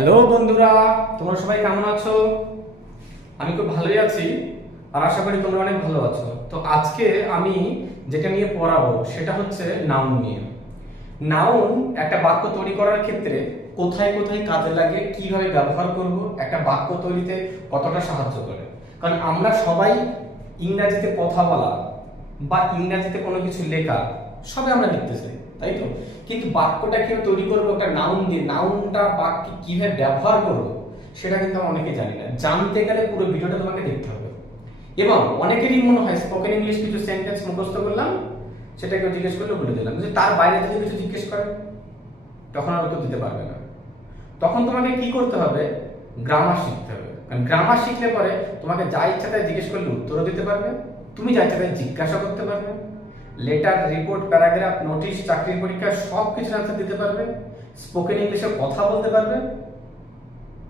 Hello বন্ধুরা, তোমরা সবাই কেমন আছো? আমি খুব ভালোই আছি আর আশা করি তোমরা অনেক ভালো আছো। তো আজকে আমি যেটা নিয়ে পড়াবো সেটা হচ্ছে নাউন নিয়ে। নাউন একটা বাক্য তৈরি করার ক্ষেত্রে কোথায় কোথায় কাজে লাগে, কিভাবে ব্যবহার করব, একটা বাক্য তৈরিতে কতটা সাহায্য করে। কারণ আমরা সবাই ইংরেজিতে কথা বলা বা ইংরেজিতে কোনো কিছু লেখা সবাই আমরা লিখতে চাই, তাই তো? কিন্তু বাক্যটা কিভাবে তৈরি করবো একটা নাউন দিয়ে, নাউনটা বাক্যে কিভাবে ব্যবহার করবো সেটা কিন্তু আমরা অনেকে জানি না। জানতে গেলে পুরো ভিডিওটা তোমাকে দেখতে হবে। এবং অনেকেরই মনে হয় স্পোকেন ইংলিশ কিছু সেন্টেন্স মুখস্থ করলাম, সেটা কেউ জিজ্ঞেস করলে বলে দিলাম, যে তার বাইরে যদি কিছু জিজ্ঞেস করে তখন আর উত্তর দিতে পারবে না। তখন তোমাকে কি করতে হবে? গ্রামার শিখতে হবে। কারণ গ্রামার শিখলে পরে তোমাকে যা ইচ্ছা তাই জিজ্ঞেস করলে উত্তরও দিতে পারবে, তুমি যা ইচ্ছা তাই জিজ্ঞাসা করতে পারবে, লেটার, রিপোর্ট, প্যারাগ্রাফ, নোটিশ, চাকরির পরীক্ষা সবকিছু আনসার দিতে পারবে, স্পোকেন ইংলিশে কথা বলতে পারবে।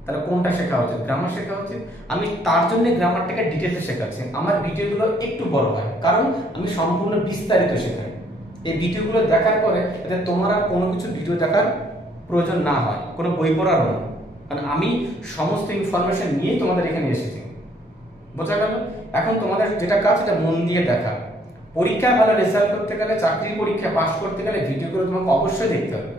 তাহলে কোনটা শেখা উচিত? গ্রামার শেখা উচিত। আমি তার জন্য গ্রামারটাকে ডিটেইলসে শেখাচ্ছি। আমার ভিডিওগুলো একটু বড় হয় কারণ আমি সম্পূর্ণ বিস্তারিত শেখাই। এই ভিডিওগুলো দেখার পরে যাতে তোমার আর কোনো কিছু ভিডিও দেখার প্রয়োজন না হয়, কোনো বই পড়ারও না। কারণ আমি সমস্ত ইনফরমেশন নিয়েই তোমাদের এখানে এসেছি। বোঝা গেল? এখন তোমাদের যেটা কাজ সেটা মন দিয়ে দেখা। পরীক্ষায় ভালো রেজাল্ট করতে গেলে, চাকরির পরীক্ষা পাস করতে গেলে ভিডিওগুলো তোমাকে অবশ্যই দেখতে হবে।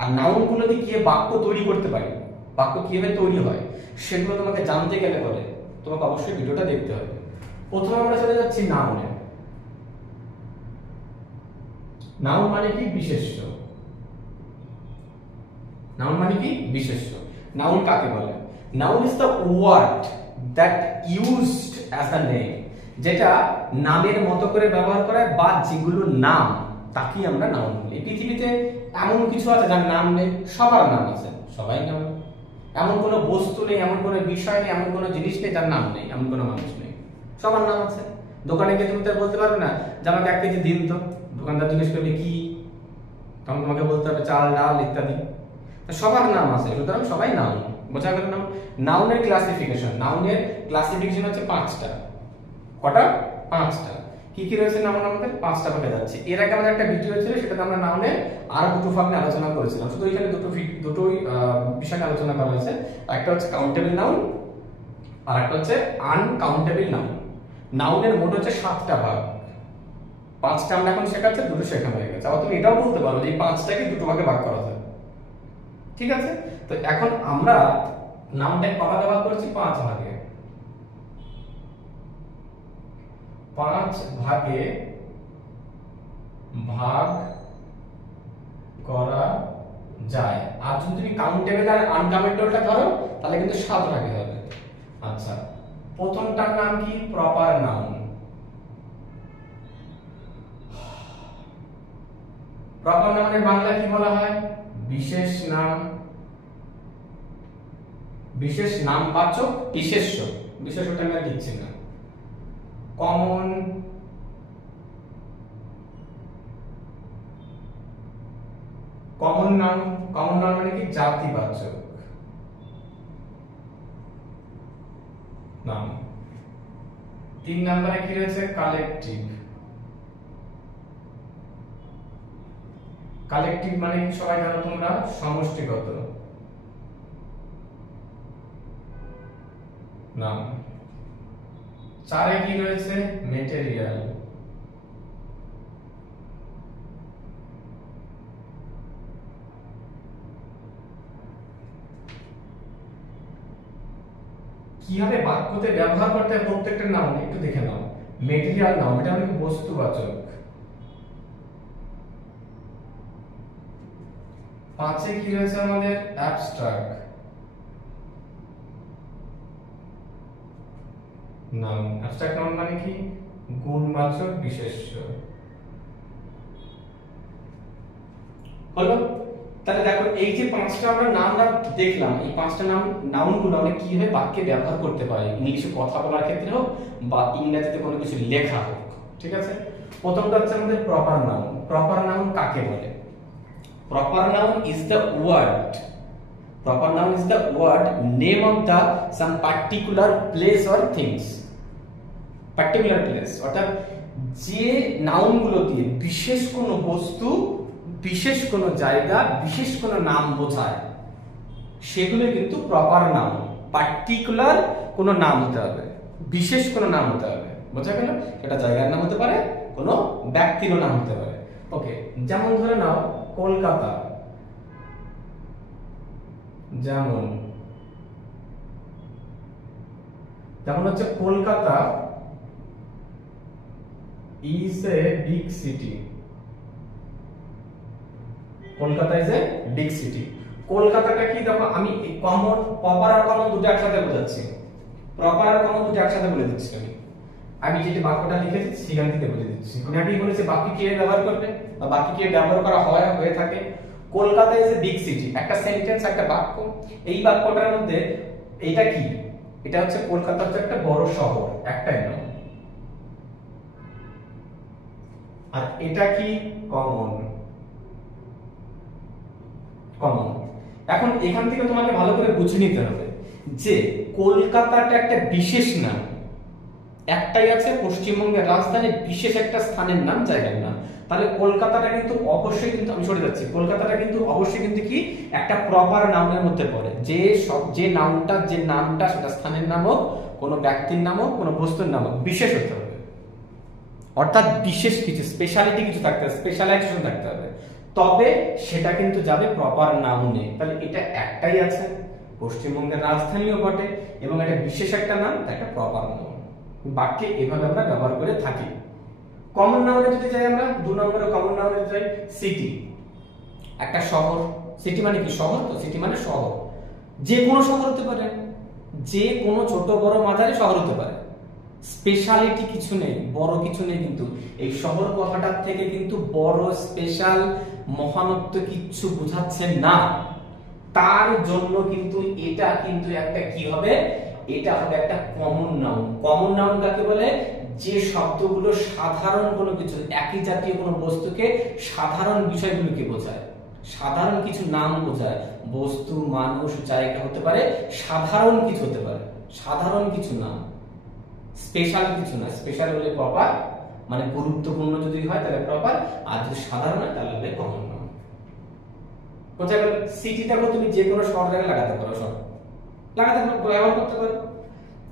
আর নাউনগুলো দিয়ে কিভাবে বাক্য তৈরি করতে পারি, বাক্য কিভাবে তৈরি হয় সেগুলো তোমাকে জানতে গেলে পরে তোমাকে অবশ্যই ভিডিওটা দেখতে হবে। প্রথমে আমরা চলে যাচ্ছি নাউনে। নাউন মানে কি? বিশেষ্য। নাউন মানে কি? বিশেষ্য। নাউন কাকে বলে? Noun is the word that used as a name, যেটা নামের মতো করে ব্যবহার করা বা যেগুলো নাম তাকেই আমরা নাউন বলি। পৃথিবীতে এমন কিছু আছে যার নাম নেই? সবার নাম আছে, সবাই নাম। এমন কোনো বস্তু নেই, এমন কোনো বিষয় নেই, এমন কোনো জিনিস নেই যার নাম নেই, এমন কোনো মানুষ নেই, সবার নাম আছে। দোকানে গিয়ে তুমি তো বলতে পারবে না যে আমাকে 1 কেজি দিন তো, দোকানদার জিজ্ঞেস করবে কি, তখন তোমাকে বলতে হবে চাল, ডাল ইত্যাদি। সবার নাম আছে, সুতরাং সবাই নাউন। বোঝা গেল? নাম নাউনের ক্লাসিফিকেশন। নাউনের ক্লাসিফিকেশন হচ্ছে 5টা। কটা? 5টা। কি কি রয়েছে নাউন? আমাদের 5টা ভাগে যাচ্ছে। এর আগে আমাদের একটা ভিডিও ছিল, সেটাতে আমরা নাউনের আরো দুটো ভাগ নিয়ে আলোচনা করেছিলাম। শুধু এখানে দুটোই বিষয় নিয়ে আলোচনা করা হয়েছে। একটা হচ্ছে কাউন্টেবল নাউন আর একটা হচ্ছে আনকাউন্টেবল নাউন। নাউনের মোট হচ্ছে 7টা ভাগ। 5টা আমরা এখন শেখাচ্ছি, দুটো শেখানো হয়ে গেছে। আবার তুমি এটাও বলতে পারো যে এই 5টাকে দুটো ভাগে ভাগ করা যায়। ঠিক আছে? তো এখন আমরা নাউনটাকে কভাগে ভাগ করছি 5 ভাগে। 5 ভাগে ভাগ করা যায়। আর যদি তুমি কাউন্টেবল আর আনকাউন্টেবলটা ধরো তাহলে কিন্তু 7 ভাগে হবে। আচ্ছা, প্রথমটার নাম কি? Proper noun. প্রপার নাউনের বাংলা কি বলা হয়? বিশেষ নাম। বিশেষ নামবাচক বিশেষ্য। বিশেষ্যটা আমি লিখছি না। Common noun. কমন নাউন মানে কি? জাতিবাচক নাম। 3 নম্বরে কি রয়েছে? কালেকটিভ। কালেকটিভ মানে কি সবাই জানো তোমরা? সমষ্টিগত নাম। 4 কি রয়েছে? মেটেরিয়াল। কিভাবে বাক্যতে ব্যবহার করতে হয় প্রত্যেকটা নাউন একটু দেখে নাও। মেটেরিয়াল নাউন, এটা মানে বস্তুবাচক। 5 কি রয়েছে আমাদের? Abstract noun. অ্যাবস্ট্রাক্ট নাউন মানে কি? গুণবাচক বিশেষ্য। হলো? তাহলে দেখো এই যে 5টা আমরা নামটা দেখলাম, এই 5টা নাউনগুলো আমরা কিভাবে বাক্যে ব্যবহার করতে পারি, ইংলিশে কথা বলার ক্ষেত্রে হোক বা ইংরেজিতে কোনো কিছু লেখা হোক। ঠিক আছে? প্রথমটা হচ্ছে আমাদের প্রপার নাউন। প্রপার নাউন কাকে বলে? Proper noun is the word proper noun is the word name of the some particular place or things. particular place অর্থাৎ যে নাউনগুলো দিয়ে বিশেষ কোনো বস্তু, বিশেষ কোনো জায়গা, বিশেষ কোনো নাম বোঝায় সেগুলো কিন্তু প্রপার নাউন, পার্টিকুলার কোনো নাম হতে হবে, বিশেষ কোনো নাম হতে হবে, বোঝা গেল? সেটা জায়গার নাম হতে পারে, কোনো ব্যক্তিরও নাম হতে পারে। ওকে, যেমন ধরে নাও কলকাতা, যেমন হচ্ছে Kolkata is a big city, Kolkata is a big city. কলকাতাটা কি, দেখো আমি কমন, প্রপার আর কমন দুটো একসাথে বোঝাচ্ছি, প্রপার আর কমন দুটো একসাথে বলে দিচ্ছি। আমি যেটা বাক্যটা লিখেছি সেখান থেকে বলে দিচ্ছি। আমি আগেই বলেছি বাকি কে ব্যবহার করবে বা বাকি কে ব্যবহার করা হয় হয়ে থাকে। Kolkata is a big city, একটা সেন্টেন্স, একটা বাক্য। এই বাক্যটার মধ্যে এটা কি, এটা হচ্ছে কলকাতা হচ্ছে একটা বড় শহর, একটাই নাম। আর এটা কি, কমন, কমন। এখন এখান থেকে তোমাকে ভালো করে বুঝে নিতে হবে যে কলকাতাটা একটা বিশেষ নাম, একটাই আছে পশ্চিমবঙ্গের রাজধানী, বিশেষ একটা স্থানের নাম, জায়গার নাম। তাহলে কলকাতাটা কিন্তু অবশ্যই কিন্তু, আমি সরে যাচ্ছি, কলকাতাটা কিন্তু অবশ্যই কিন্তু কি একটা প্রপার নাউনের মধ্যে পড়ে, যে নামটা সেটা স্থানের নাম হোক, কোনো ব্যক্তির নাম হোক, কোনো বস্তুর নাম হোক, বিশেষ হতে হবে। অর্থাৎ বিশেষ কিছু, স্পেশালিটি কিছু থাকতে হবে, স্পেশালাইজেশন থাকতে হবে, তবে সেটা কিন্তু যাবে প্রপার নাউনে। তাহলে এটা একটাই আছে, পশ্চিমবঙ্গের রাজধানীও বটে এবং এটা বিশেষ একটা নাম, তাই একটা প্রপার নাউন। বাক্যে এভাবে আমরা ব্যবহার করে থাকি। কমন নাউনে যদি যাই আমরা, 2 নম্বরে কমন নাউনে যাই, সিটি, একটা শহর। সিটি মানে কি, শহর। তো সিটি মানে শহর, যে কোনো শহর হতে পারে, যে কোনো ছোট বড় মাঝারি শহর হতে পারে, স্পেশালিটি কিছু নেই, বড় কিছু নেই। কিন্তু এই শহর কথাটার থেকে কিন্তু বড়, স্পেশাল, মহানত্ব কিচ্ছু বোঝাচ্ছে না। তার জন্য কিন্তু এটা কিন্তু একটা কি হবে, এটা হবে একটা কমন নাউন। কমন নাউন কাকে বলে, যে শব্দগুলো সাধারণ কোনো কিছু, একই জাতীয় কোনো বস্তুকে সাধারণ বিষয়গুলোকে বোঝায়, সাধারণ কিছু নাম বোঝায়, বস্তু, মানুষ, জায়গা হতে পারে, সাধারণ কিছু হতে পারে, সাধারণ কিছু নাম, স্পেশাল কিছু না। স্পেশাল হলে প্রপার, মানে গুরুত্বপূর্ণ যদি হয় তাহলে প্রপার, আর যদি সাধারণ হয় তাহলে হবে কমন নাউন। বোঝা গেল? সিটিটাকে তুমি যে কোনো শহর জায়গায় লাগাতে পারো, শহর লাগাতে পারো, ব্যবহার করতে পারো,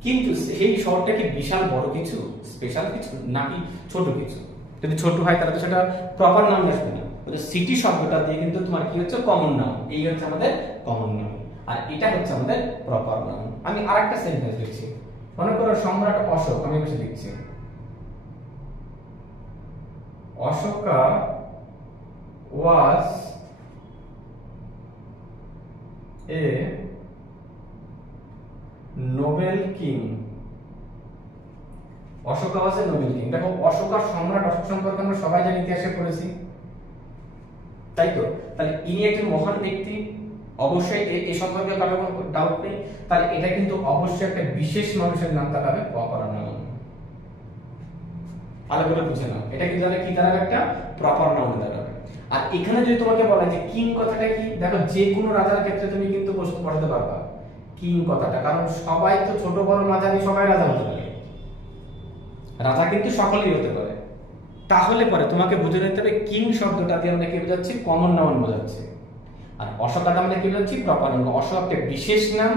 কিন্তু সেই শহরটা কি বিশাল বড় কিছু, স্পেশাল কিছু, নাকি ছোট কিছু? যদি ছোট হয় তাহলে তো সেটা প্রপার নাউন আসবে না। সিটি শব্দটা দিয়ে কিন্তু তোমার কি হচ্ছে, কমন নাউন। এই হচ্ছে আমাদের কমন নাউন, আর এটা হচ্ছে আমাদের প্রপার নাউন। আমি আরেকটা সেন্টেন্স লিখছি, মনে করো সম্রাট অশোক, আমি বসে লিখছি, Ashoka was a Nobel king. Ashoka was a Nobel king. দেখো অশোকা সম্রাট, অশোক সম্পর্কে আমরা সবাই জানি, ইতিহাসে পড়েছি, তাই তো? তাহলে ইনি একজন মহান ব্যক্তি, অবশ্যই এই সম্পর্কে কারো কোনো ডাউট নেই। তাহলে এটা কিন্তু অবশ্যই একটা বিশেষ মানুষের নাম, তার হবে প্রপার নাউন। ভালো করে বুঝে নাও, এটা কিন্তু তাহলে কি দাঁড়াবে, একটা প্রপার নাউন দাঁড়াবে। আর এখানে যদি তোমাকে বলা যে কিং কথাটা কি, দেখো যে কোনো রাজার ক্ষেত্রে তুমি কিন্তু প্রশ্ন পড়াতে পারবা কিং কথাটা, কারণ সবাই তো ছোট বড় মাঝারি সবাই রাজা হতে পারে, রাজা কিন্তু সকলেই হতে পারে। তাহলে পরে তোমাকে বুঝে নিতে হবে কিং শব্দটা দিয়ে আমরা কি বোঝাচ্ছি, কমন নাউন বোঝাচ্ছি। আর অশোকাটা আমরা কি বোঝাচ্ছি, প্রপার নাউন। অশোক একটা বিশেষ নাম,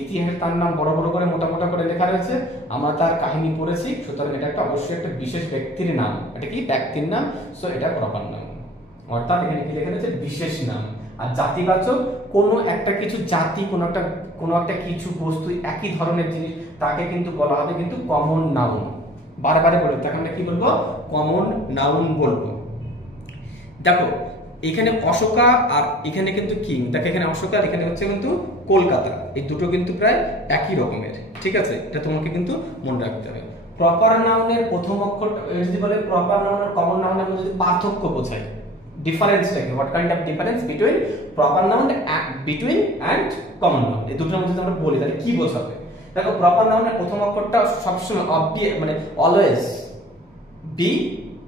ইতিহাসে তার নাম বড় বড় করে মোটা মোটা করে লেখা রয়েছে, আমরা তার কাহিনী পড়েছি, সুতরাং এটা একটা অবশ্যই একটা বিশেষ ব্যক্তির নাম। এটা কি ব্যক্তির নাম, সো এটা প্রপার নাউন। অর্থাৎ এখানে কি লেখা রয়েছে, বিশেষ নাম। আর জাতিবাচক কোনো একটা কিছু, জাতি, কোনো একটা কিছু বস্তু, একই ধরনের জিনিস, তাকে কিন্তু বলা হবে কিন্তু কমন নাউন। বারবার বলবো, তখন আমরা কি বলবো, কমন নাউন বলবো। দেখো এখানে অশোকা আর এখানে কিন্তু কিং, দেখো এখানে অশোকা আর এখানে হচ্ছে কিন্তু কলকাতা, এই দুটো কিন্তু প্রায় একই রকমের, ঠিক আছে? এটা তোমাকে কিন্তু মনে রাখতে হবে। প্রপার নাউনের প্রথম অক্ষরটা যদি বলে, প্রপার নাউন আর কমন নাউনের মধ্যে যদি পার্থক্য বোঝায়, ডিফারেন্সটা কি, what kind of difference between proper noun and common noun, এই দুটোর মধ্যে আমরা বলি তাহলে কি বোঝাবে? দেখো প্রপার নাউনের প্রথম অক্ষরটা সবসময় মানে অলওয়েজ বি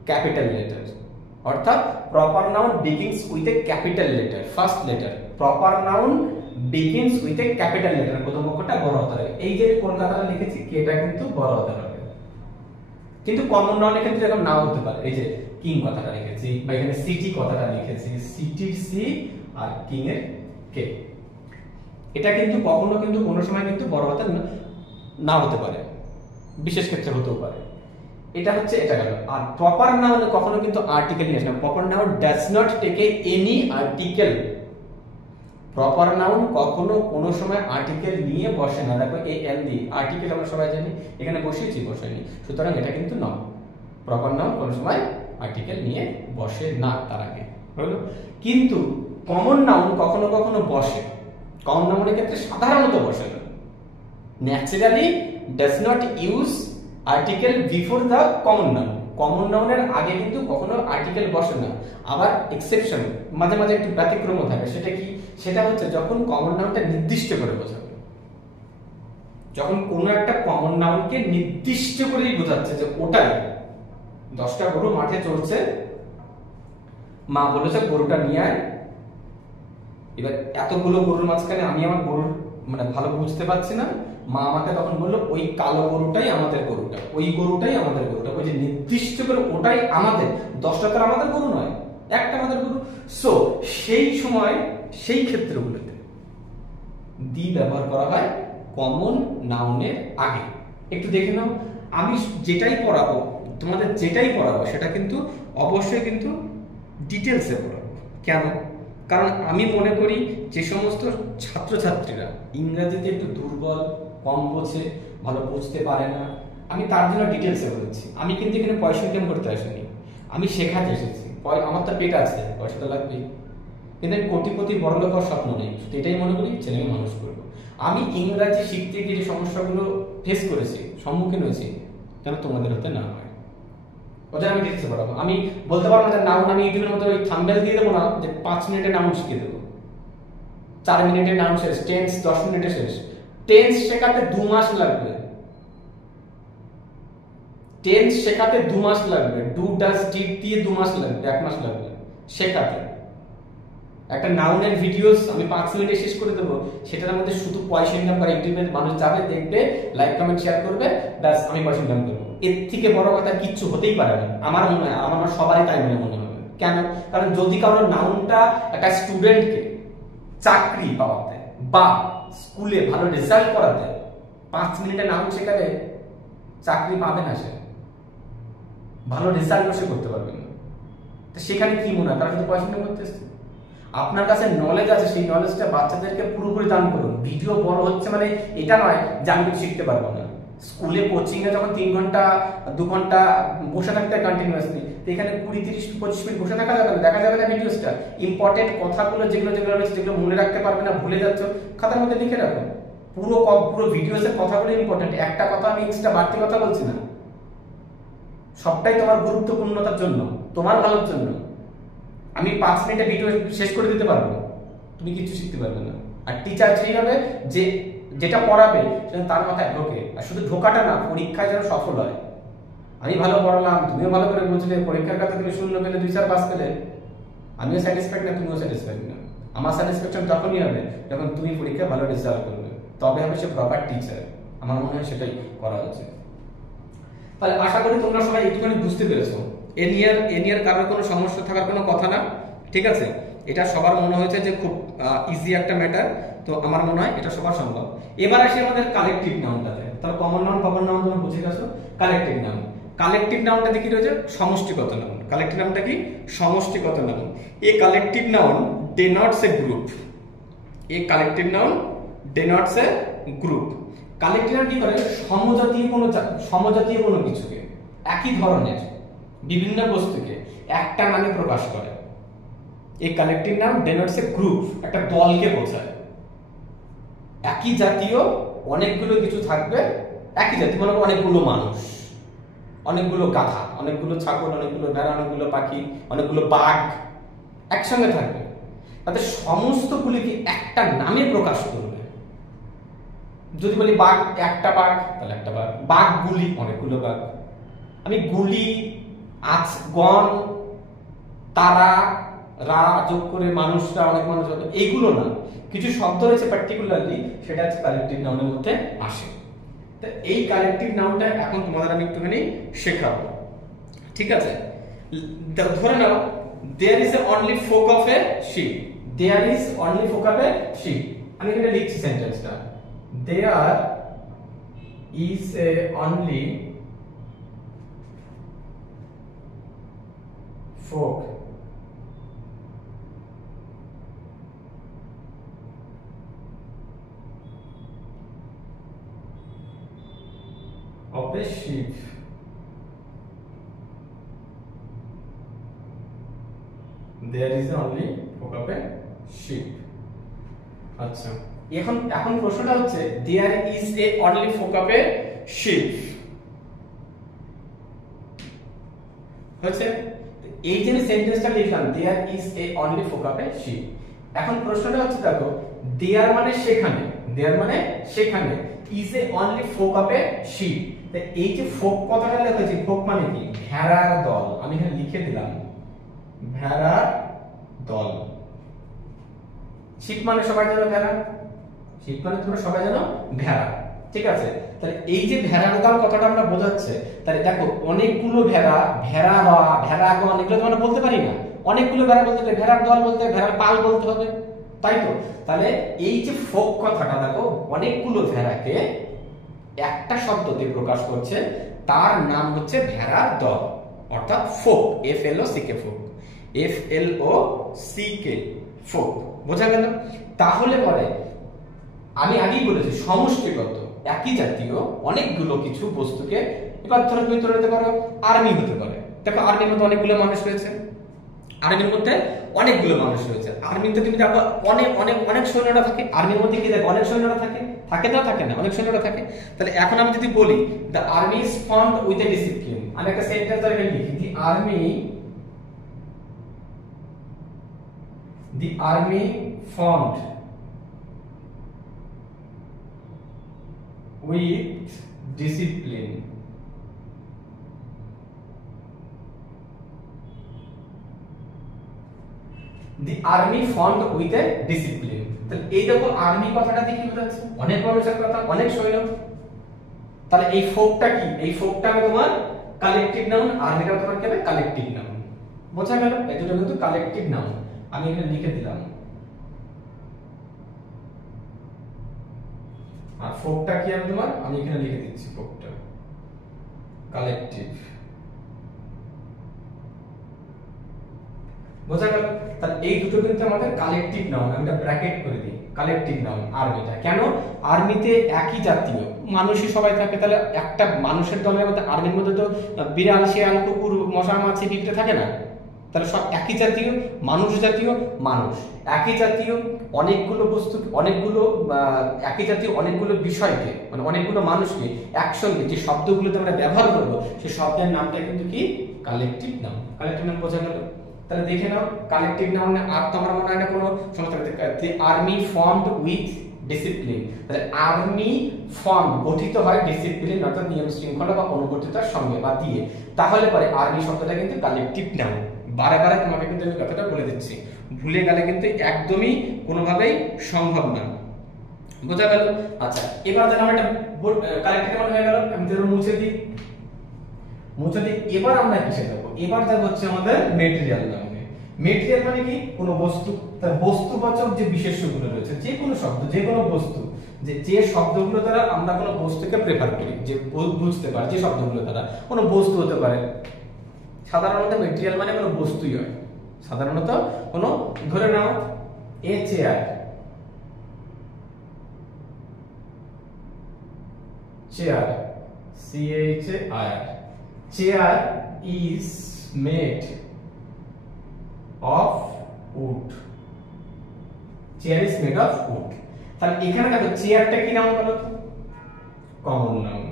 ক্যাপিটাল লেটার, অর্থাৎ proper noun begins with a capital letter, first letter. Proper noun begins with a capital letter, প্রথম অক্ষরটা বড় হতে হবে। এই যে কলকাতাটা লিখেছি, এটা কিন্তু বড় হতে হবে। কিন্তু কমন নাউনের ক্ষেত্রে এরকম নাও হতে পারে, এই যে কিং কথাটা লিখেছি, বা এখানে সিটি কথাটা লিখেছি, সিটির সি আর কিং এর কে। এটা কিন্তু কখনো কিন্তু কোনো সময় কিন্তু বড় হাতের না হতে পারে, বিশেষ ক্ষেত্রে হতেও পারে। এটা হচ্ছে এটা গেল। আর প্রপার নাউন কখনো কিন্তু আর্টিকেল নিয়ে আসে না। Proper noun does not take any article. Proper noun কখনো কোনো সময় আর্টিকেল নিয়ে বসে না। দেখো এ এন দি আর্টিকেল আমরা সবাই জানি, এখানে বসিয়েছি বসেনি, সুতরাং এটা কিন্তু নাউন। প্রপার নাউন কোনো সময় আর্টিকেল নিয়ে বসে না তার আগে, হলো। কিন্তু কমন নাউন কখনো কখনো বসে। কমন নাউনের ক্ষেত্রে সাধারণত বসে না। Naturally does not use article before the common noun. Common নাউনের আগে কিন্তু কখনো আর্টিকেল বসে না। আবার এক্সেপশন মাঝে মাঝে একটু ব্যতিক্রম থাকে। সেটা কি? সেটা হচ্ছে যখন কমন নাউনটা নির্দিষ্ট করে বোঝাবে। যখন কোনো একটা কমন নাউনকে নির্দিষ্ট করেই বোঝাচ্ছে যে ওটাই, 10টা গরু মাঠে চড়ছে, মা বলেছে গরুটা নিয়ে আয়। এবার এতগুলো গরুর মাঝখানে আমি আমার গরুর মানে ভালো বুঝতে পারছি না, মা আমাকে তখন বললো ওই কালো গরুটাই আমাদের গরুটা, ওই গরুটাই আমাদের গরুটা। ওই যে নির্দিষ্ট করে ওটাই আমাদের, 10টা তো আমাদের গরু নয়, একটা আমাদের গরু। সো সেই সময় সেই ক্ষেত্রগুলোতে দি ব্যবহার করা হয় কমন নাউনের আগে। একটু দেখে নাও, আমি যেটাই পড়াবো, তোমাদের যেটাই পড়াবো সেটা কিন্তু অবশ্যই কিন্তু ডিটেলসে পড়াবো। কেন? কারণ আমি মনে করি যে সমস্ত ছাত্রছাত্রীরা ইংরেজিতে একটু দুর্বল, কম বোঝে, ভালো বুঝতে পারে না, আমি তার জন্য ডিটেলসে বলেছি। আমি কিন্তু এখানে পয়সা ইনকাম করতে আসিনি, আমি শেখাতে এসেছি। আমার তো পেট আছে, পয়সা তো লাগবেই। কিন্তু আমি কোটিপতি বড়লোক হওয়ার স্বপ্ন নেই, এটাই মনে করি ছেলেকে মানুষ করবো। আমি ইংরাজি শিখতে গিয়ে যে সমস্যাগুলো ফেস করেছি, সম্মুখীন হয়েছি, যেন তোমাদের হতে না হয়, ওটা আমি ডিটেলসে পড়াবো। আমি বলতে পারবো না নাউন আমি ইউটিউবের মতো ওই থাম্বনেল দিয়ে দেবো না যে 5 মিনিটে নাউন শিখিয়ে দেবো, 4 মিনিটে নাউন শেষ, টেন্স 10 মিনিটে শেষ। টেন্স শেখাতে 2 মাস লাগবে, টেন্স শেখাতে 2 মাস লাগবে, ডু ডাজ ডিড দিয়ে 2 মাস লাগবে, 1 মাস লাগবে শেখাতে। একটা নাউনের ভিডিওস আমি 5 মিনিটে শেষ করে দেবো, সেটার মধ্যে শুধু পয়সা ইনকাম করে ইউটিউবের মানুষ যাবে, দেখবে, লাইক কমেন্ট শেয়ার করবে, ব্যাস আমি পয়সা ইনকাম করবো। এর থেকে বড় কথা কিচ্ছু হতেই পারে না আমার মনে হয়, আমার সবারই তাই মনে হবে। কেন? কারণ যদি কারোর নাউনটা একটা স্টুডেন্টকে চাকরি পাওয়াতে বা স্কুলে ভালো রেজাল্ট করাতে 5 মিনিটে নাউন শেখাবে, চাকরি পাবে না সে, ভালো রেজাল্ট সে করতে পারবে না। তো সেখানে কি মনে হয়? তারা শুধু পয়সা ইনকাম করতে এসেছে। আপনার কাছে নলেজ আছে, সেই নলেজটা বাচ্চাদেরকে পুরোপুরি দান করুন। ভিডিও বড় হচ্ছে মানে এটা নয় যে আমি কিছু শিখতে পারবো না। স্কুলে কোচিং এ যখন 3 ঘন্টা 2 ঘন্টা বসে থাকতে কন্টিনিউয়াসলি, তো এখানে 20, 30, 25 মিনিট বসে থাকা যাবে না, দেখা যাবে না ভিডিওসটা। ইম্পর্টেন্ট কথাগুলো যেগুলো রয়েছে, যেগুলো মনে রাখতে পারবে না, ভুলে যাচ্ছ, খাতার মধ্যে লিখে রাখো। পুরো ভিডিওসের কথাগুলো ইম্পর্টেন্ট, একটা কথা আমি এক্সট্রা বাড়তি কথা বলছি না, সবটাই তোমার গুরুত্বপূর্ণতার জন্য, তোমার ভালোর জন্য। আমি 5 মিনিটে ভিডিও শেষ করে দিতে পারবো, তুমি কিছু শিখতে পারবে না। আর টিচার সেইভাবে যে যেটা পড়াবে সেটা তার মাথায় ঢোকে, আর শুধু ঢোকাটা না, পরীক্ষায় যেন সফল হয়। আমি ভালো পড়ালাম, তুমিও ভালো করে বুঝলে, পরীক্ষার কাছে তুমি 0 পেলে, 2-4 পাস পেলে, আমিও স্যাটিসফাইড না, তুমিও স্যাটিসফাইড না। আমার স্যাটিসফ্যাকশন তখনই হবে যখন তুমি পরীক্ষায় ভালো রেজাল্ট করবে, তবে হবে সে প্রপার টিচার। আমার মনে হয় সেটাই করা উচিত। তাহলে আশা করি তোমরা সবাই একটুখানি বুঝতে পেরেছো। এ নিয়ে কারোর কোনো সমস্যা থাকার কোনো কথা না, ঠিক আছে? এটা সবার মনে হয়েছে যে খুব ইজি একটা ম্যাটার, তো আমার মনে হয় এটা সবার সম্ভব। এবার আসি আমাদের কালেকটিভ নাউনটাতে। তাহলে কমন নাউন, প্রপার নাউন তোমরা বুঝে গেছো। কালেকটিভ নাউন, কালেকটিভ নাউনটা কি রয়েছে? সমষ্টিগত নাউন। কালেকটিভ নাউনটা কি? সমষ্টিগত noun. A collective noun denotes a group, a collective noun denotes a group। Collective noun কি করে? সমজাতীয় কোনো কিছুকে, একই ধরনের বিভিন্ন বস্তুকে একটা নামে প্রকাশ করে। এই কালেকটিভ নাউন ডেনোটস এ গ্রুপ, একটা দলকে বোঝায়। একই জাতীয় অনেকগুলো কিছু থাকবে, একই জাতীয় মানে অনেকগুলো মানুষ, অনেকগুলো গাধা, অনেকগুলো ছাগল, অনেকগুলো ভেড়া, অনেকগুলো পাখি, অনেকগুলো বাঘ একসঙ্গে থাকবে, তাদের সমস্তগুলিকে একটা নামে প্রকাশ করবে। যদি বলি বাঘ, একটা বাঘ, তাহলে একটা বাঘ। বাঘগুলি, অনেকগুলো বাঘ। আমি গুলি, গণ, তারা, রা যোগ করে মানুষরা, অনেক মানুষ, এইগুলো না, কিছু শব্দ রয়েছে পার্টিকুলারলি, সেটা হচ্ছে কালেকটিভ নাউনের মধ্যে আসে। তো এই কালেকটিভ নাউনটা এখন তোমাদের আমি একটুখানি শেখাবো, ঠিক আছে? ধরে নাও there is only folk of a sheep, there is only folk of a sheep, আমি এখানে লিখছি সেন্টেন্সটা, there is a only folk of a sheep. There is only folk of a sheep. আচ্ছা, এখন এখন প্রশ্নটা হচ্ছে there is a only folk of a sheep হচ্ছে, এই যে সেন্টেন্সটা লিখলাম there is a only folk of a sheep, এখন প্রশ্নটা হচ্ছে দেখো there মানে সেখানে, there মানে সেখানে, is a only folk of a sheep, তো এই যে folk কথাটা লেখা folk মানে কি, ভেড়ার দল, আমি এখানে লিখে দিলাম ভেড়ার দল। sheep মানে সবাই জানো ভেড়া, sheep মানে তোমরা সবাই জানো ভেড়া, ঠিক আছে। তাহলে এই যে ভেড়ার দল কথাটা আমরা বোঝাচ্ছে, তাহলে দেখো অনেকগুলো ভেড়া, ভেড়া বা ভেড়া গণ এগুলো তো আমরা বলতে পারি না, অনেকগুলো ভেড়া বলতে গেলে ভেড়ার দল বলতে ভেড়ার পাল বলতে হবে, তাই তো। তাহলে এই যে folk কথাটা দেখো অনেকগুলো ভেড়াকে একটা শব্দ দিয়ে প্রকাশ করছে, তার নাম হচ্ছে ভেড়ার দল, অর্থাৎ folk, f l o c k folk, f l o c k folk, বোঝা গেল। তাহলে পরে আমি আগেই বলেছি সমষ্টিগত একই জাতীয় অনেকগুলো কিছু বস্তুকে, এবার ধরো তুমি ধরে নিতে পারো আর্মি হতে পারে, দেখো আর্মির মধ্যে অনেকগুলো মানুষ রয়েছে, আর্মির মধ্যে অনেকগুলো মানুষ রয়েছে, আর্মিতে তুমি দেখো অনেক অনেক অনেক সৈন্যরা থাকে, আর্মির মধ্যে কি দেখো অনেক সৈন্যরা থাকে, থাকে না থাকে না, অনেক সৈন্যরা থাকে। তাহলে এখন আমি যদি বলি the army is formed with a discipline, আমি একটা সেন্টেন্স ধরে লিখি the army formed with discipline, the army formed with a discipline, তাহলে এই দেখো আর্মি কথাটা দিয়ে কি বোঝাচ্ছে, অনেক মানুষের কথা, অনেক সৈন্য। তাহলে এই ফোকটা কি, এই ফোকটা তোমার কালেকটিভ নাউন, আর্মিটা তোমার কি হবে কালেকটিভ নাউন, বোঝা গেল। এই দুটো কিন্তু কালেকটিভ নাউন, আমি এখানে লিখে দিলাম। আর ফোকটা কি হবে তোমার, আমি এখানে লিখে দিচ্ছি ফোকটা কালেকটিভ, বোঝা গেল। তাহলে এই দুটো কিন্তু আমাদের কালেকটিভ নাউন, আমি এটা ব্র্যাকেট করে দিই, কালেকটিভ নাউন আর্মিটা। কেন, আর্মিতে একই জাতীয় মানুষই সবাই থাকে, তাহলে একটা মানুষের দলের মধ্যে আর্মির মধ্যে তো বিড়াল, শিয়াল, কুকুর, মশা, মাছি, পিঁপড়ে থাকে না, তাহলে সব একই জাতীয় মানুষ, জাতীয় মানুষ, একই জাতীয় অনেকগুলো বস্তু, অনেকগুলো একই জাতীয় অনেকগুলো বিষয়কে, মানে অনেকগুলো মানুষকে একসঙ্গে যে শব্দগুলোতে আমরা ব্যবহার করবো, সেই শব্দের নামটা কিন্তু কি কালেকটিভ নাউন, কালেকটিভ নাউন, বোঝা গেল। তাহলে দেখে নাও কালেকটিভ নাউনে আর তো আমার মনে হয় না কোনো সমস্যা হবে, the army formed with discipline, তাহলে আর্মি ফর্ম গঠিত হয় ডিসিপ্লিন অর্থাৎ নিয়ম শৃঙ্খলা বা অনুগঠিতার সঙ্গে বা দিয়ে, তাহলে পরে আর্মি শব্দটা কিন্তু কালেকটিভ নাউন। বারে বারে তোমাকে কিন্তু আমি কথাটা বলে দিচ্ছি, ভুলে গেলে কিন্তু একদমই কোনোভাবেই সম্ভব না, বোঝা গেল। আচ্ছা, এবার যেন আমরা এটা কালেকটিভ নাউন হয়ে গেল, আমি যেন মুছে দিই, মুছে দিই। এবার আমরা কিসে যাব, এবার যাব হচ্ছে আমাদের মেটেরিয়াল নাউনে। মেটেরিয়াল মানে কি, কোনো বস্তু, তার বস্তুবাচক যে বিশেষ্যগুলো রয়েছে, যে কোনো শব্দ, যে কোনো বস্তু, যে শব্দগুলো দ্বারা আমরা কোনো বস্তুকে প্রেফার করি, যে বুঝতে পারি, যে শব্দগুলো দ্বারা কোনো বস্তু হতে পারে, সাধারণত মেটেরিয়াল মানে কোনো বস্তুই হয়, সাধারণত কোনো, ধরে নাও a chair, chair, CHAIR, chair is made of wood, chair is made of wood। তাহলে এখানে দেখো চেয়ারটা কি নাম বলো তো, কমন নাউন।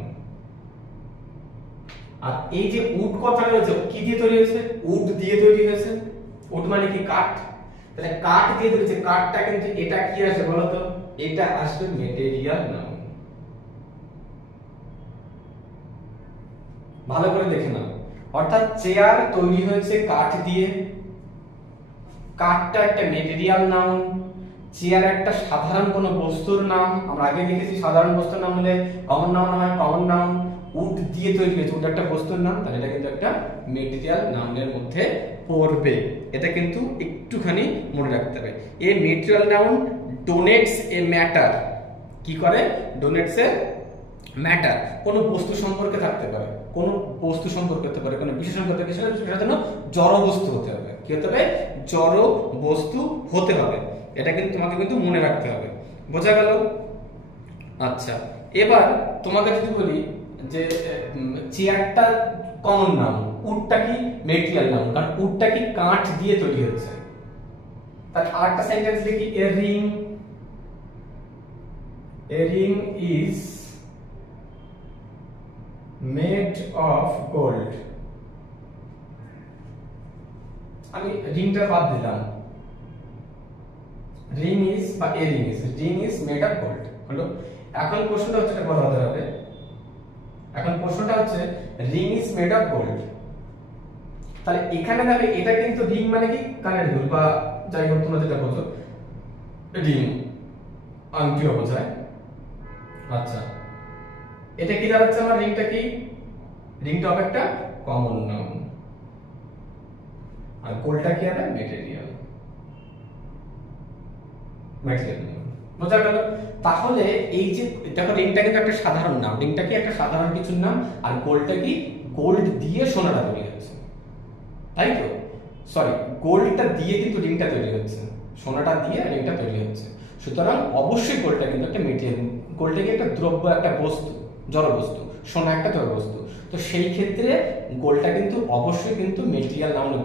আর এই যে উড কথা রয়েছে কি দিয়ে তৈরি হয়েছে, উড দিয়ে তৈরি হয়েছে, উড মানে কি কাঠ, তাহলে কাঠ দিয়ে তৈরি হয়েছে, কাঠটা কিন্তু এটা কি আসে বলো তো, এটা আসবে মেটেরিয়াল নাউন। ভালো করে দেখে নাও, অর্থাৎ চেয়ার তৈরি হয়েছে কাঠ দিয়ে, কাঠটা একটা মেটেরিয়াল নাউন, চেয়ার একটা সাধারণ কোনো বস্তুর নাম, আমরা আগে দেখেছি সাধারণ বস্তুর নাম হলে কমন নাউন হয়, কমন নাউন, উড দিয়ে তৈরি হয়েছে, উড একটা বস্তুর নাম, তাহলে এটা কিন্তু একটা মেটেরিয়াল নাউনের মধ্যে পড়বে। এটা কিন্তু একটুখানি মনে রাখতে হবে। A material noun denotes a matter, কি করে? ডোনেটস এ ম্যাটার, কোন বস্তু সম্পর্কে থাকতে পারে, কোন বস্তু সম্পর্কে হতে পারে, কোন বিশেষ সম্পর্কে, সেটা যেন জড় বস্তু হতে হবে। কি হতে হবে? জড় বস্তু হতে হবে। এটা কিন্তু তোমাকে কিন্তু মনে রাখতে হবে। বোঝা গেল? আচ্ছা, এবার তোমাকে যদি বলি যে চেয়ারটা কমন নাউন, উডটা কি মেটেরিয়াল নাউন, কারণ উডটা কি কাঠ দিয়ে তৈরি হচ্ছে। তার আরেকটা সেন্টেন্স দেখি, এ ring is made of gold। আমি রিংটা বাদ দিলাম, ring is বা a ring is made of gold হলো। এখন প্রশ্নটা হচ্ছে, এটা বলা হবে, এখন প্রশ্নটা হচ্ছে ring is made of gold। তাহলে এখানে দেখো এটা কিন্তু রিং মানে কি কানের দুল বা যাই হোক তোমরা যেটা বলছো রিং, আংটিও বোঝায়। আচ্ছা, এটা কি দাঁড়াচ্ছে আমার? রিংটা কি? রিংটা হবে একটা কমন নাউন, আর গোল্ডটা কি হবে? Material noun. বোঝা গেল? তাহলে এই যে দেখো রিংটা কিন্তু একটা সাধারণ নাম, রিংটা কি একটা সাধারণ কিছুর নাম, আর গোল্ডটা কি? গোল্ড দিয়ে সোনাটা তৈরি হচ্ছে, তাই তো? সরি, গোল্ডটা দিয়ে কিন্তু রিংটা তৈরি হচ্ছে, সোনাটা দিয়ে রিংটা তৈরি হচ্ছে। সুতরাং অবশ্যই গোল্ডটা কিন্তু একটা মেটেরিয়াল, গোল্ডটা কি একটা দ্রব্য, একটা বস্তু, জড় বস্তু, সোনা একটা জড় বস্তু। তো সেই ক্ষেত্রে গোল্ডটা কিন্তু অবশ্যই কিন্তু মেটেরিয়াল নাউনের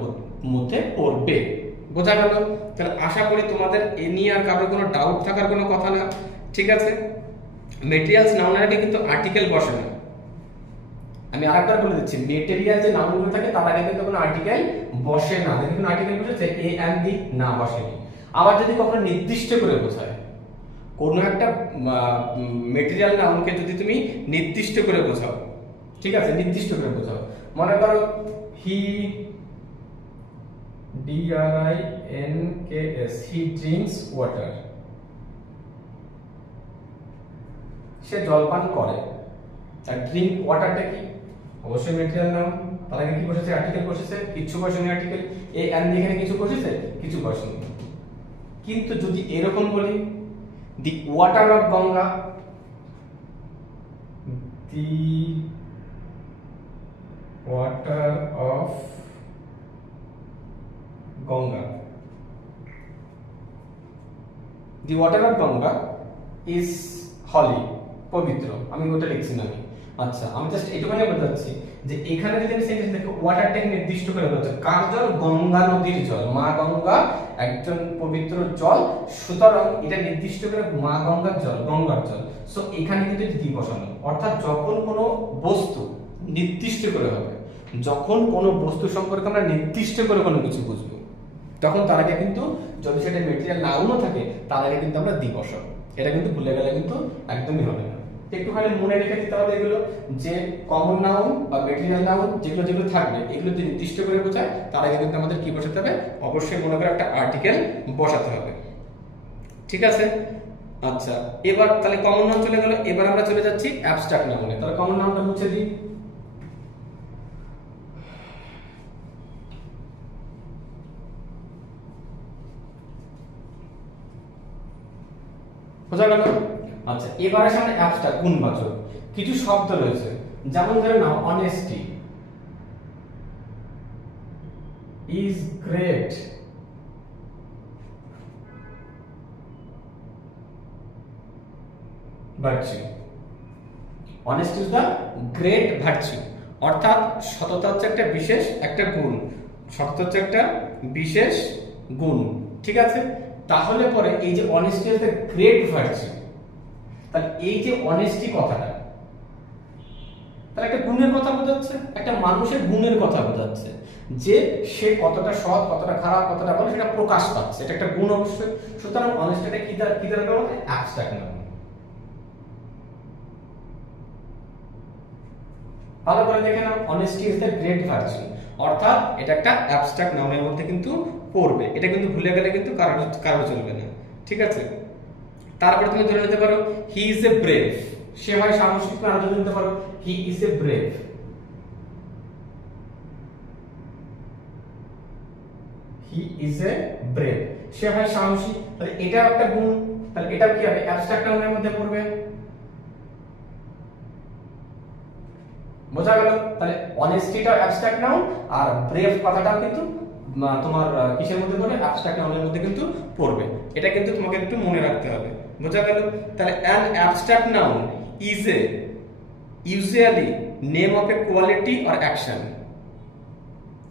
মধ্যে পড়বে। বোঝা গেল? তাহলে আশা করি তোমাদের এ নিয়ে আর কারোর কোনো ডাউট থাকার কোনো কথা না। ঠিক আছে, মেটেরিয়ালস নাউনের আগে কিন্তু আর্টিকেল বসে না। আমি আরেকবার বলে দিচ্ছি, মেটেরিয়াল যে নাউনগুলো থাকে তার আগে কিন্তু কোনো আর্টিকেল বসে না। দেখুন আর্টিকেল বসেছে এ এন্ড দি, না বসেনি। আবার যদি কখনো নির্দিষ্ট করে বোঝায়, কোনো একটা মেটেরিয়াল নাউনকে যদি তুমি নির্দিষ্ট করে বোঝাও, ঠিক আছে, নির্দিষ্ট করে বোঝাও, মনে করো হি DRINKS, হি ড্রিঙ্কস ওয়াটার, সে জলপান করে। আর ড্রিঙ্ক ওয়াটারটা কি? অবশ্যই মেটেরিয়াল নাউন। তার আগে কি বসেছে? আর্টিকেল বসেছে, কিছু বসেনি আর্টিকেল। এ এন্ড এখানে কিছু বসেছে, কিছু বসেনি। কিন্তু যদি এরকম বলি, the water of Ganga, the water of Ganga, the water of Ganga is holy, পবিত্র। আমি ওটা লিখছি না আমি। আচ্ছা, আমি জাস্ট এটুকুই বলতে চাচ্ছি যে এখানে যদি আমি সেন্টেন্স দেখো, ওয়াটারটাকে নির্দিষ্ট করে বলছে কার জল? গঙ্গা নদীর জল। মা গঙ্গা একজন পবিত্র জল, সুতরাং এটা নির্দিষ্ট করে মা গঙ্গার জল, গঙ্গার জল। সো এখানে কিন্তু দি বসানো, অর্থাৎ যখন কোনো বস্তু নির্দিষ্ট করে হবে, যখন কোনো বস্তু সম্পর্কে আমরা নির্দিষ্ট করে কোনো কিছু বুঝবো, তখন তার আগে কিন্তু যদি সেটা মেটেরিয়াল নাউনও থাকে তার আগে কিন্তু আমরা দি বসাবো। এটা কিন্তু ভুলে গেলে কিন্তু একদমই হবে না। একটুখানি মনে রেখে দিতে হবে এগুলো, যে কমন নাউন বা মেটেরিয়াল নাউন যেগুলো যেগুলো থাকবে, এগুলো যদি নির্দিষ্ট করে বোঝায় তার আগে কিন্তু আমাদের কি বসাতে হবে? অবশ্যই মনে করে একটা আর্টিকেল বসাতে হবে। ঠিক আছে? আচ্ছা, এবার তাহলে কমন নাউন চলে গেল। এবার আমরা চলে যাচ্ছি অ্যাবস্ট্রাক্ট নাউনে। তাহলে কমন নাউনটা মুছে দিই। বোঝা গেল? আচ্ছা, এবারে সামনে অ্যাবস্ট্রাক্ট, গুণবাচক কিছু শব্দ রয়েছে, যেমন ধরে নাও honesty is great, virtue. Honesty is the great virtue, অর্থাৎ সততা হচ্ছে একটা বিশেষ একটা গুণ, সততা হচ্ছে একটা বিশেষ গুণ। ঠিক আছে? তাহলে পরে এই যে honesty is the great virtue, তাহলে এই যে অনেস্টি কথাটা, তাহলে একটা গুণের কথা বোঝাচ্ছে, একটা মানুষের গুণের কথা বোঝাচ্ছে, যে সে কতটা সৎ, কতটা খারাপ, কতটা ভালো সেটা প্রকাশ পাচ্ছে, এটা একটা গুণ অবশ্যই। সুতরাং অনেস্টিটা কি দ্বারা করা হয়? Abstract noun. ভালো করে দেখে নাও, honesty is the great virtue, অর্থাৎ এটা একটা অ্যাবস্ট্রাক্ট নাউনের মধ্যে কিন্তু পড়বে। এটা কিন্তু ভুলে গেলে কিন্তু কারো চলবে না। ঠিক আছে? তারপরে তুমি ধরে নিতে পারো হি ইজ এ ব্রেভ, সে হয় সাহসী, তুমি আরো দিতে পারো he is a brave. He is a brave, সে হয় সাহসী। তাহলে এটা একটা গুণ, তাহলে এটা কি হবে অ্যাবস্ট্রাক্ট নাউনের মধ্যে পড়বে। বোঝা গেল? তাহলে অনেস্টিটা অ্যাবস্ট্রাক্ট নাউন আর ব্রেভ কথাটাও কিন্তু তোমার কিসের মধ্যে পড়বে, অ্যাবস্ট্রাক্ট নাউনের মধ্যে কিন্তু পড়বে। এটা কিন্তু তোমাকে একটু মনে রাখতে হবে। বোঝা গেল? তাহলে an abstract noun is a usually name of A quality or action.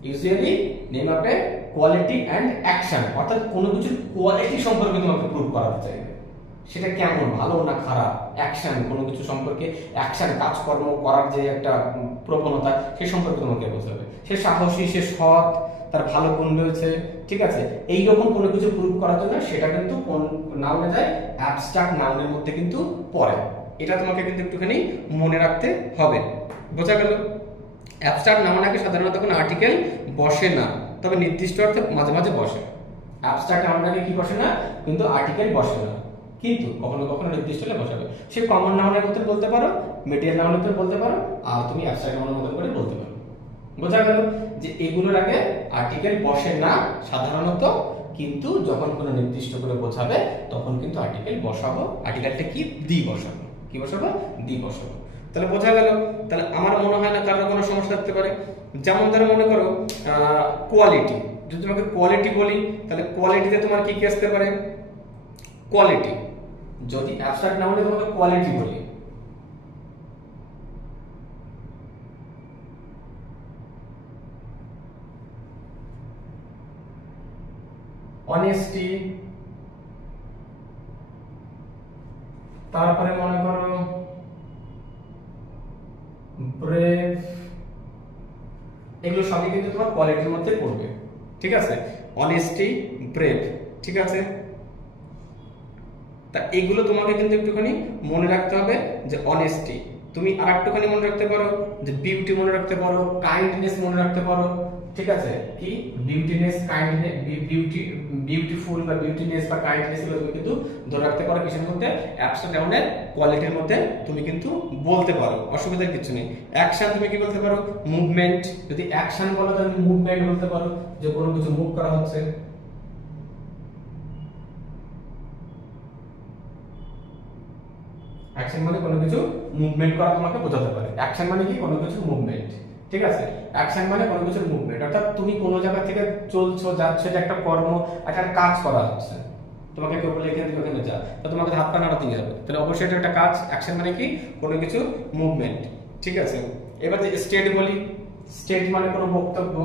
Usually name of A quality and action, অর্থাৎ কোনো কিছুর কোয়ালিটি সম্পর্কে তোমাকে প্রুভ করাতে চাইবে, সেটা কেমন, ভালো না খারাপ। অ্যাকশন, কোনো কিছু সম্পর্কে অ্যাকশন, কাজকর্ম করার যে একটা প্রবণতা, সেই সম্পর্কে তোমাকে বোঝাবে। সে সাহসী, সে সৎ, তার ভালো গুণ রয়েছে, ঠিক আছে, এইরকম কোনো কিছু প্রুভ করার জন্য সেটা কিন্তু কোন নাউনে যায়, অ্যাবস্ট্রাক্ট নাউনের মধ্যে কিন্তু পড়ে। এটা তোমাকে কিন্তু একটুখানি মনে রাখতে হবে। বোঝা গেল? অ্যাবস্ট্রাক্ট নাউন আগে সাধারণত কোনো আর্টিকেল বসে না, তবে নির্দিষ্ট অর্থে মাঝে মাঝে বসে। অ্যাবস্ট্রাক্ট নাউন আগে কি বসে না, কিন্তু আর্টিকেল বসে না, কিন্তু কখনো কখনো নির্দিষ্ট হলে বসাবে। সে কমন নাউনের মধ্যে বলতে পারো, মেটেরিয়াল নাউনের মধ্যে বলতে পারো, আর তুমি অ্যাবস্ট্রাক্ট নাউনের মধ্যে করে বলতে পারো। বোঝা গেল যে এগুলোর আগে আর্টিকেল বসে না সাধারণত, কিন্তু যখন কোনো নির্দিষ্ট করে বোঝাবে তখন কিন্তু আর্টিকেল বসাবো। আর্টিকেলটা কি, দি বসাবো। কি বসাবো? দি বসাবো। তাহলে বোঝা গেল? তাহলে আমার মনে হয় না কারোর কোনো সমস্যা থাকতে পারে। যেমন ধরো মনে করো কোয়ালিটি, যদি তোমাকে কোয়ালিটি বলি, তাহলে কোয়ালিটিতে তোমার কি কি আসতে পারে? কোয়ালিটি, যদি অ্যাবস্ট্রাক্ট নাউনে তোমাকে কোয়ালিটি বলি, অনেস্টি, তারপরে মনে করো ব্রেভ, এগুলো সবই কিন্তু তোমার কোয়ালিটির মধ্যে পড়বে। ঠিক আছে? অনেস্টি, ব্রেভ, ঠিক আছে। তা এগুলো তোমাকে কিন্তু একটুখানি মনে রাখতে হবে যে অনেস্টি, তুমি আর একটুখানি মনে রাখতে পারো যে বিউটি মনে রাখতে পারো, কাইন্ডনেস মনে রাখতে পারো। ঠিক আছে? কি বিউটিনেস, কাইন্ডনেস, বিউটিফুল বা বিউটিনেস বা কাইন্ডনেস, এগুলো তুমি কিন্তু ধরে রাখতে পারো কিসের মধ্যে, অ্যাবস্ট্রাক্ট নাউনের কোয়ালিটির মধ্যে তুমি কিন্তু বলতে পারো, অসুবিধার কিছু নেই। অ্যাকশন তুমি কি বলতে পারো? মুভমেন্ট, যদি অ্যাকশন বলো তাহলে তুমি মুভমেন্ট বলতে পারো, যে কোনো কিছু মুভ করা হচ্ছে। অ্যাকশন মানে কোনো কিছু মুভমেন্ট করা তোমাকে বোঝাতে পারে। অ্যাকশন মানে কি, কোনো কিছু মুভমেন্ট। ঠিক আছে? অ্যাকশন মানে কোনো কিছুর মুভমেন্ট, অর্থাৎ তুমি কোনো জায়গা থেকে চলছো, যাচ্ছে, যে একটা কর্ম, একটা কাজ করা হচ্ছে, তোমাকে কেউ বলে এখানে থেকে ওখানে যা, তো তোমাকে হাত পা নাড়াতেই হবে, তাহলে অবশ্যই এটা একটা কাজ। অ্যাকশন মানে কি, কোনো কিছু মুভমেন্ট। ঠিক আছে? এবার যে স্টেট বলি, স্টেট মানে কোনো বক্তব্য,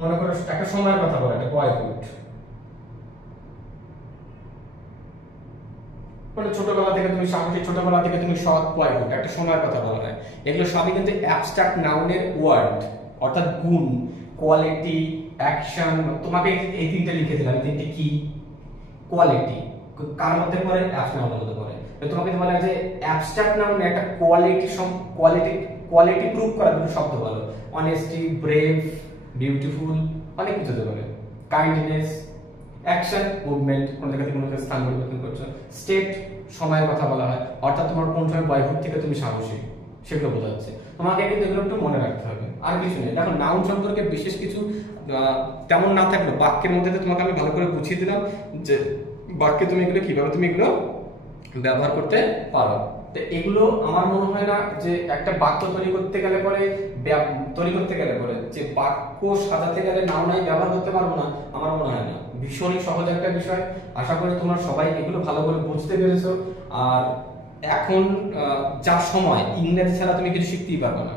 মনে করো একটা সময়ের কথা বলা, একটা বয়কট, মানে ছোটবেলা থেকে তুমি সাহসী, ছোটবেলা থেকে তুমি সৎ, বয়কট, একটা সময়ের কথা বলা হয়। এগুলো সবই কিন্তু অ্যাবস্ট্রাক্ট নাউনের ওয়ার্ড, অর্থাৎ গুণ, কোয়ালিটি, অ্যাকশন। তোমাকে এই তিনটে লিখে দিলাম, তিনটে কি, কোয়ালিটি কার মধ্যে পড়ে, অ্যাবস্ট্রাক্ট নাউনের মধ্যে পড়ে। তোমাকে বলা যে অ্যাবস্ট্রাক্ট নাউনে একটা কোয়ালিটি প্রুভ করা দুটো শব্দ বলো, অনেস্টি, ব্রেভ, বিউটিফুল, অনেক কিছু হতে পারে, কাইন্ডনেস। অ্যাকশন, মুভমেন্ট, কোন জায়গা থেকে কোন জায়গায় স্থান পরিবর্তন করছো। স্টেট, সময়ের কথা বলা হয়, অর্থাৎ তোমার কোন সময় বয়কট থেকে তুমি সাহসী, সেগুলো বোঝা যাচ্ছে। তোমাকে কিন্তু এগুলো একটু মনে রাখতে হবে, আর কিছু নেই। দেখো নাউন সম্পর্কে বিশেষ কিছু তেমন না থাকলে বাক্যের মধ্যে তোমাকে আমি ভালো করে বুঝিয়ে দিলাম যে বাক্যে তুমি এগুলো কিভাবে তুমি এগুলো ব্যবহার করতে পারো। তো এগুলো আমার মনে হয় না যে একটা বাক্য তৈরি করতে গেলে পরে যে বাক্য সাজাতে গেলে নাউন আমি ব্যবহার করতে পারবো না, আমার মনে হয় না। ভীষণই সহজ একটা বিষয়। আশা করি তোমরা সবাই এগুলো ভালো করে বুঝতে পেরেছো। আর এখন যা সময়, ইংরেজি ছাড়া তুমি কিছু শিখতেই পারবে না।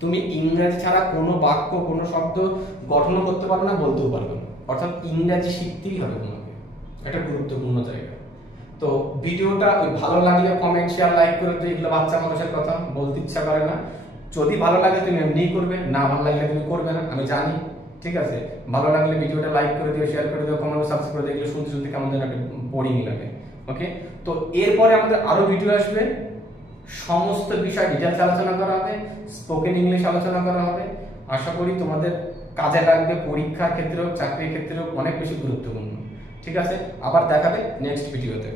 তুমি ইংরেজি ছাড়া কোনো বাক্য, কোনো শব্দ গঠনও করতে পারবে না, বলতেও পারবে না। অর্থাৎ ইংরেজি শিখতেই হবে তোমাকে, একটা গুরুত্বপূর্ণ জায়গা। তো ভিডিওটা ভালো লাগলে কমেন্ট, শেয়ার, লাইক করে দিও। এগুলো বাচ্চা মানুষের কথা, বলতে ইচ্ছা করে না। যদি ভালো লাগে তুমি এমনিই করবে, না ভালো লাগলে তুমি করবে না, আমি জানি। ঠিক আছে? ভালো লাগলে ভিডিওটা লাইক করে দিও, শেয়ার করে দিও, কমেন্ট, সাবস্ক্রাইব করে দিও। এগুলো শুনতে শুনতে কেমন যেন একটা বোরিং লাগে। ওকে? তো এরপরে আমাদের আরো ভিডিও আসবে, সমস্ত বিষয় ডিটেইলস আলোচনা করা হবে, স্পোকেন ইংলিশ আলোচনা করা হবে। আশা করি তোমাদের কাজে লাগবে, পরীক্ষার ক্ষেত্রেও, চাকরির ক্ষেত্রেও অনেক বেশি গুরুত্বপূর্ণ। ঠিক আছে? আবার দেখাবে নেক্সট ভিডিওতে।